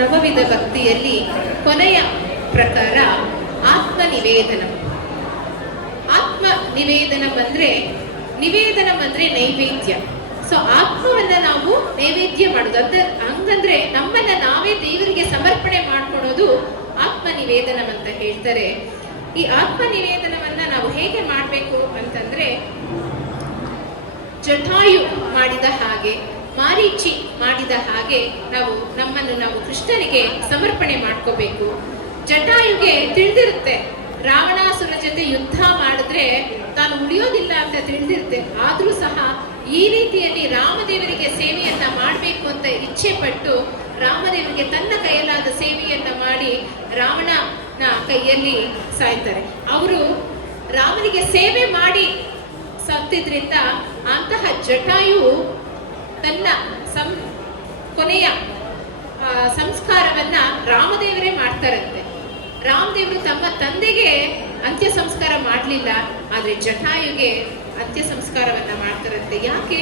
ನವವಿಧ ಭಕ್ತಿಯಲ್ಲಿ ಕೊನೆಯ ಪ್ರಕಾರ ಆತ್ಮನಿವೇದನ. ಆತ್ಮ ನಿವೇದನಂ ಅಂದ್ರೆ ನೈವೇದ್ಯ. ಸೊ ಆತ್ಮವನ್ನ ನಾವು ನೈವೇದ್ಯ ಮಾಡೋದು ಹಂಗಂದ್ರೆ ನಮ್ಮನ್ನ ನಾವೇ ದೇವರಿಗೆ ಸಮರ್ಪಣೆ ಮಾಡ್ಕೊಳೋದು ಆತ್ಮ ನಿವೇದನಂ ಅಂತ ಹೇಳ್ತಾರೆ. ಈ ಆತ್ಮ ನಿವೇದನವನ್ನ ನಾವು ಹೇಗೆ ಮಾಡಬೇಕು ಅಂತಂದ್ರೆ, ಜಟಾಯು ಮಾಡಿದ ಹಾಗೆ, ಮಾರೀಚಿ ಮಾಡಿದ ಹಾಗೆ ನಮ್ಮನ್ನು ನಾವು ಕೃಷ್ಣನಿಗೆ ಸಮರ್ಪಣೆ ಮಾಡ್ಕೋಬೇಕು. ಜಟಾಯುಗೆ ತಿಳಿದಿರುತ್ತೆ ರಾವಣಾಸುರ ಜೊತೆ ಯುದ್ಧ ಮಾಡಿದ್ರೆ ತಾನು ಉಳಿಯೋದಿಲ್ಲ ಅಂತ ತಿಳಿದಿರುತ್ತೆ. ಆದ್ರೂ ಸಹ ಈ ರೀತಿಯಲ್ಲಿ ರಾಮದೇವರಿಗೆ ಸೇವೆಯನ್ನ ಮಾಡಬೇಕು ಅಂತ ಇಚ್ಛೆ ಪಟ್ಟು ರಾಮದೇವರಿಗೆ ತನ್ನ ಕೈಯಲ್ಲಾದ ಸೇವೆಯನ್ನ ಮಾಡಿ ರಾವಣನ ಕೈಯಲ್ಲಿ ಸಾಯ್ತಾರೆ. ಅವರು ರಾಮನಿಗೆ ಸೇವೆ ಮಾಡಿ ಸತ್ತಿದ್ರಿಂದ ಅಂತಹ ಜಟಾಯು ತನ್ನ ಕೊನೆಯ ಸಂಸ್ಕಾರವನ್ನ ರಾಮದೇವರೇ ಮಾಡ್ತಾರಂತೆ. ರಾಮದೇವರು ತಮ್ಮ ತಂದೆಗೆ ಅಂತ್ಯ ಸಂಸ್ಕಾರ ಮಾಡಲಿಲ್ಲ, ಆದ್ರೆ ಜಟಾಯುಗೆ ಅಂತ್ಯ ಸಂಸ್ಕಾರವನ್ನ ಮಾಡ್ತಾರಂತೆ. ಯಾಕೆ?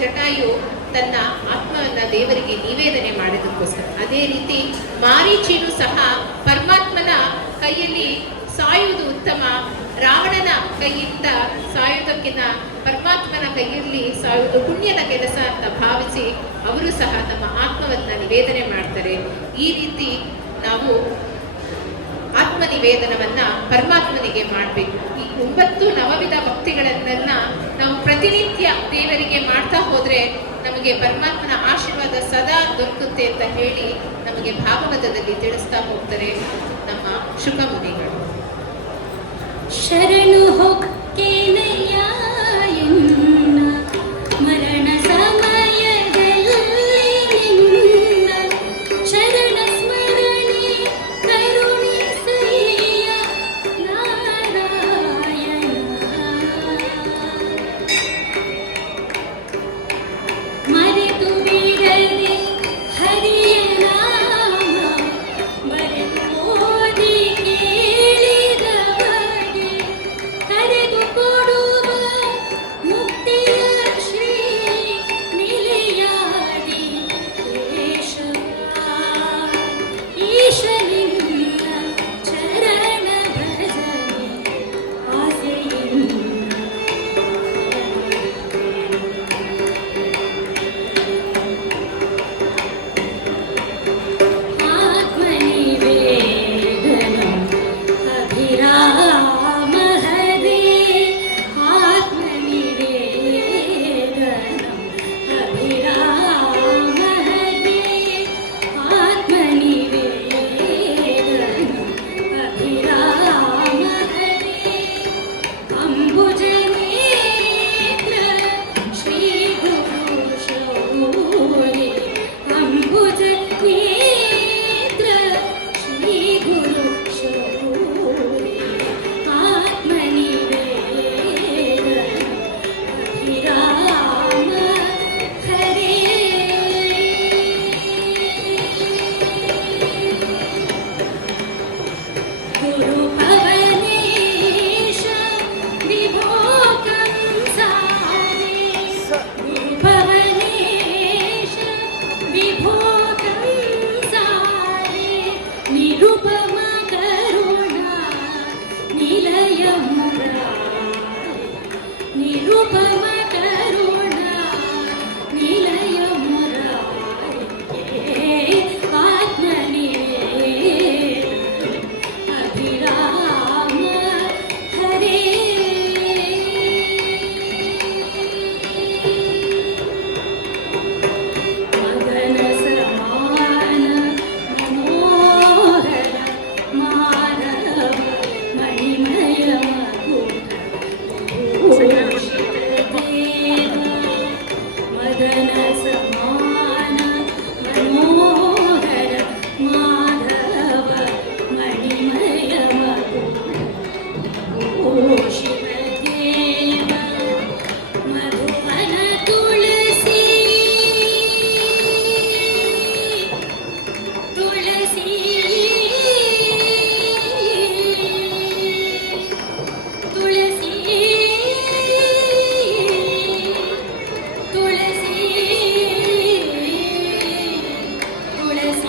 ಜಟಾಯು ತನ್ನ ಆತ್ಮವನ್ನ ದೇವರಿಗೆ ನಿವೇದನೆ ಮಾಡಿದಕ್ಕೋಸ್ಕರ. ಅದೇ ರೀತಿ ಮಾರೀಚಿನೂ ಸಹ ಪರಮಾತ್ಮನ ಕೈಯಲ್ಲಿ ಸಾಯುವುದು ಉತ್ತಮ, ರಾವಣನ ಕೈಯಿಂದ ಸಾಯುವುದಕ್ಕಿಂತ ಪರಮಾತ್ಮನ ಕೈಯಲ್ಲಿ ಸಾಯುವುದು ಪುಣ್ಯದ ಕೆಲಸ ಅಂತ ಭಾವಿಸಿ ಅವರು ಸಹ ತಮ್ಮ ಆತ್ಮವನ್ನ ನಿವೇದನೆ ಮಾಡ್ತಾರೆ. ಈ ರೀತಿ ನಾವು ಆತ್ಮ ನಿವೇದನವನ್ನ ಪರಮಾತ್ಮನಿಗೆ ಮಾಡಬೇಕು. ಈ 9 ನವವಿಧ ಭಕ್ತಿಗಳನ್ನೆಲ್ಲ ನಾವು ಪ್ರತಿನಿತ್ಯ ದೇವರಿಗೆ ಮಾಡ್ತಾ ಹೋದ್ರೆ ನಮಗೆ ಪರಮಾತ್ಮನ ಆಶೀರ್ವಾದ ಸದಾ ದೊರಕುತ್ತೆ ಅಂತ ಹೇಳಿ ನಮಗೆ ಭಾಗವತದಲ್ಲಿ ತಿಳಿಸ್ತಾ ಹೋಗ್ತಾರೆ ನಮ್ಮ ಶುಕ ಮುನಿಗಳು. ಶರಣು ಹೊಕ್ಕೇನಯ್ಯ ಎನ್ನ ಮರಣ ಸಮಯದಲ್ಲಿ ನಿನ್ನ ಶರಣ ಸ್ಮರಣೆ ಕರುಣಿಸಯ್ಯ ನಾರಾಯಣ. ಮರೆತು ಬಿಡದೆ ಹರಿಯ ನಾಮ ಬರೆದು ಓದಿ ಕೇಳಿದವಗೆ ಕರೆದು ಕೊಡುವ ಮುಕ್ತಿಯ ಶ್ರೀ ನಿಲಯಾದಿ ಕೇಶವ. ಈಶನಿನ್ನ ಚರಣ ಭಜನೆ ಆಸೆಯಿಂದ ಆತ್ಮನಿವೇದನಂ ಅಭಿರಾಮ ಹರೇ. ಆತ್ಮನಿವೇದನಂ ಅಭಿರಾಮ ಹರೇ. ಆತ್ಮನಿವೇದನಂ ಅಭಿರಾಮ ಹರೇ. ಅಂಬುಜ ನೇತ್ರ ಶ್ರೀ ಗುರು ಶೌರ್ಯ. ಅಂಬುಜ ನೇತ್ರ ಶ್ರೀ ಗುರು ಶೌರ್ಯ. ಆತ್ಮನಿವೇದನಂ ಅಭಿರಾಮ ಹರೇ. ಗುರು ಭವನೇಶ ವಿಭೋ ಕಂಸಾರಿ. ಗುರು ಭವನೇಶ ವಿಭೋ ಕಂಸಾರಿ. ನಿರುಪಮ ಕರುಣಾ ನಿಲಯ ಮುರಾರಿ. ನಿರುಪಮ ಕರುಣಾ ನಿಲಯ ಮುರಾರಿ. ಆತ್ಮನಿವೇದನಂ ಅಭಿರಾಮ ಹರೇ. ಮದನ ಸಮಾನ ಮನೋಹರ ಮಾಧವ ಮಣಿಮಯ ಮಕುಟ ಭೂಷಿತ ದೇವ. ಮದನ ಸಮಾನ ಮನೋಹರ ಮಾಧವ ಮಣಿಮಯ ಮಕುಟ ಭೂಷಿತ ದೇವ. ಮಧುವನ ತುಳಸಿ ತುಳಸಿ ತುಳಸಿ ತುಳಸಿ ತುಳಸಿ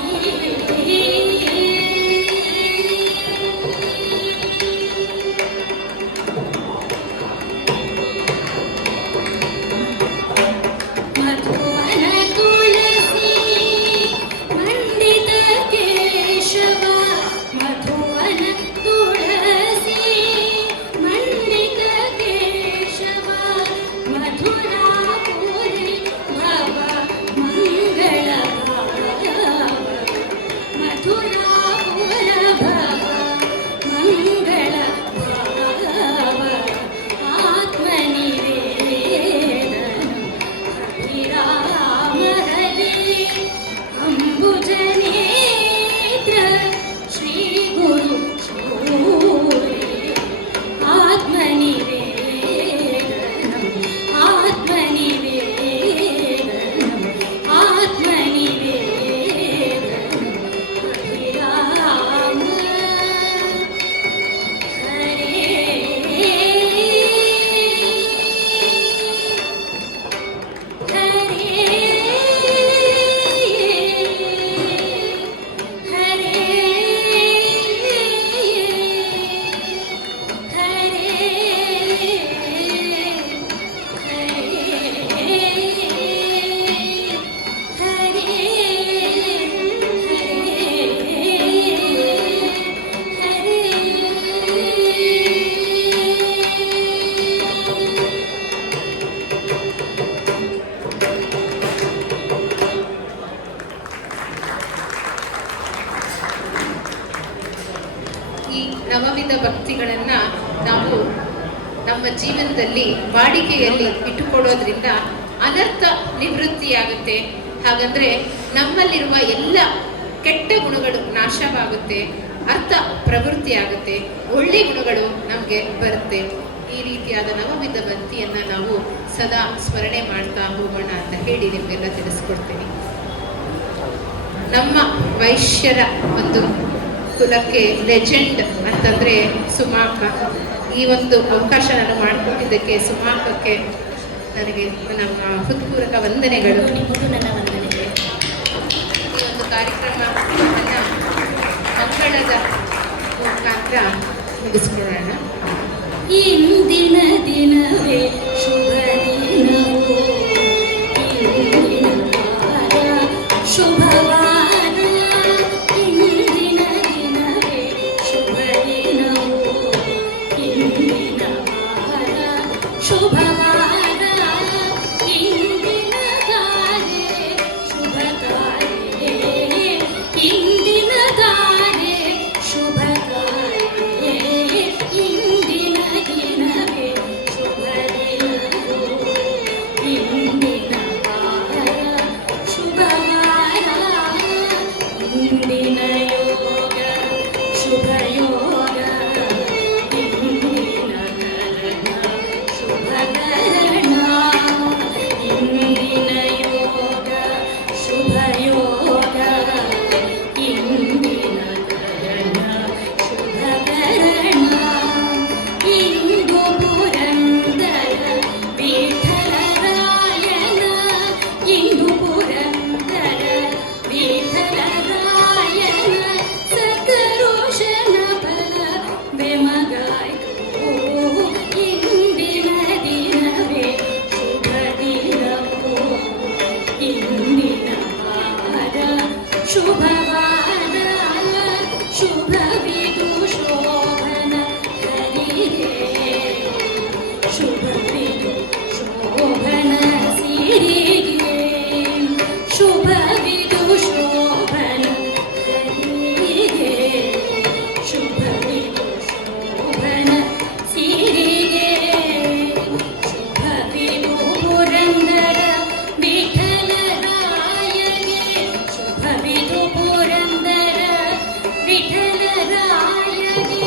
ನವವಿಧ ಭಕ್ತಿಗಳನ್ನು ನಾವು ನಮ್ಮ ಜೀವನದಲ್ಲಿ ವಾಡಿಕೆಯಲ್ಲಿ ಇಟ್ಟುಕೊಳ್ಳೋದ್ರಿಂದ ಅನರ್ಥ ನಿವೃತ್ತಿಯಾಗುತ್ತೆ. ಹಾಗಂದ್ರೆ ನಮ್ಮಲ್ಲಿರುವ ಎಲ್ಲ ಕೆಟ್ಟ ಗುಣಗಳು ನಾಶವಾಗುತ್ತೆ, ಅರ್ಥ ಪ್ರವೃತ್ತಿ ಆಗುತ್ತೆ, ಒಳ್ಳೆ ಗುಣಗಳು ನಮಗೆ ಬರುತ್ತೆ. ಈ ರೀತಿಯಾದ ನವವಿಧ ಭಕ್ತಿಯನ್ನು ನಾವು ಸದಾ ಸ್ಮರಣೆ ಮಾಡ್ತಾ ಹೋಗೋಣ ಅಂತ ಹೇಳಿ ನಿಮಗೆಲ್ಲ ತಿಳಿಸ್ಕೊಡ್ತೀನಿ. ನಮ್ಮ ವೈಶ್ಯರ ಒಂದು ಕುಲಕ್ಕೆ ಲೆಜೆಂಡ್ ಅಂತಂದರೆ ಸುಮಾಕ. ಈ ಒಂದು ಅವಕಾಶ ನಾನು ಮಾಡಿಕೊಟ್ಟಿದ್ದಕ್ಕೆ ಸುಮಾಕಕ್ಕೆ ನನಗೆ ನಮ್ಮ ಹೃತ್ಪೂರ್ವಕ ವಂದನೆಗಳು. ನಿಮಗೂ ನನ್ನ ವಂದನೆಗಳು. ಈ ಒಂದು ಕಾರ್ಯಕ್ರಮವನ್ನು ಮಂಗಳದ ಮುಖಾಂತರ ಮುಗಿಸ್ಕೊಳ್ಳೋಣ. ಇಂದಿನ ದಿನವೇ ಶುಭ ದಿನವೋ, ಇಂದಿನ ವಾರ ಶುಭವಾರ, ಇಂದಿನ ದಿನವೇ ಶುಭ ದಿನವೋ, ಇಂದಿನ ವಾರ ಶುಭವಾರ, ಇಂದಿನ ತಾರೆ ಶುಭ ತಾರೆ, ಇಂದಿನ ತಾರೆ ಶುಭ ತಾರೆ, ಇಂದಿನ ದಿನವೇ ಶುಭ ದಿನವೋ, ಇಂದಿನ ವಾರ ಶುಭವಾರ, ಇಂದಿನ ಯೋಗ ಶುಭ ಯೋಗ, ಇಂದಿನ ಕರಣ ಶುಭ ಕರಣ, ಇಂದಿನ ಯೋಗ ಶುಭ ಯೋಗ, ಇಂದಿನ ಕರಣ ಶುಭ ಕರಣ, ಇಂದು ಪುರಂದರ ವಿಠಲರಾಯನ, ಇಂದು ಪುರಂದರ ವಿಠಲರಾಯನ ಸಕರುಷನ ಬಲ ಬೆಮಗಾಯ್ತು, ಇಂದಿನ ದಿನವೇ ಶುಭ ದಿನವೋ, ಇಂದಿನ ವಾರ ಶುಭವಾರ, ಶುಭವಿದು ಶೋಭನ ಹರಿರೇ, ಶುಭವಿದು ಶೋಭನ ಸಿರಿಗೆ, ಶುಭವಿದು ಶೋಭನ ಹರಿರೇ, ಶುಭವಿದು ಶೋಭನ ಸಿರಿಗೆ, ಶುಭವಿದು ಪುರಂದರ ವಿಠಲರಾಯಗೆ, ಶುಭವಿದು ಪುರಂದರ ವಿಠಲರಾಯಗೆ,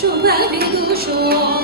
ಶುಭವಿದು ಶೋಭನ